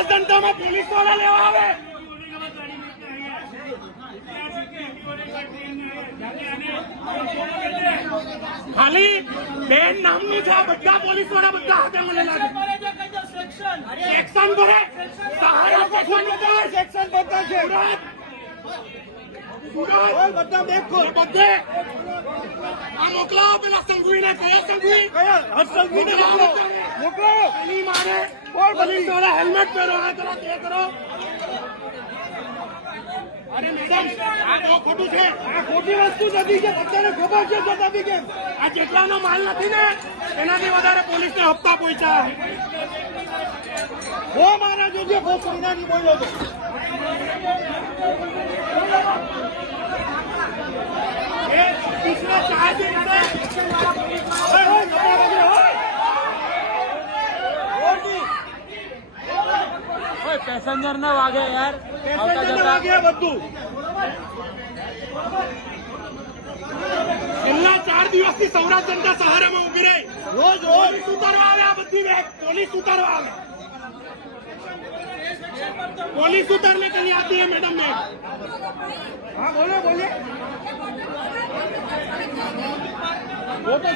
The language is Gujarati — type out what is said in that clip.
સૌરાષ્ટ્ર જનતામાં પોલીસ વાળા લેવા આવે ખાલી બેન નામની છે બધા પોલીસ વાળા બધા હાથે મળેલા છે સેક્શન ભરે સહારા સેક્શન બધા છે બધા બેકો બધે આ મોકલાવો પેલા સંઘવીને કયા સંઘવી હર્ષ સંઘવીને મોકલો એની મારે કોઈ પોલીસ વાળા હેલ્મેટ પહેરો આ કરો તે કરો અરે મેડમ આ તો ખોટું છે આ ખોટી વસ્તુ નથી કે બધાને ખબર છે તો નથી કે આ જેટલાનો માલ નથી ને એનાથી વધારે પોલીસને હપ્તા પહોંચ્યા હો મારા જોજે બહુ સંજ્ઞાની બોલ્યો તો પેસેન્જર ના વાગે યાર વાગે બધું છેલ્લા 4 દિવસથી સૌરાષ્ટ્ર જનતા સહારામાં ઉભી રહી રોજ પોલીસ ઉતારવા આવે આ બધી બેગ પોલીસ ઉતારવા આવે पुलिस उतरने के लिए आती है मैडम में हाँ बोले बोले वो तो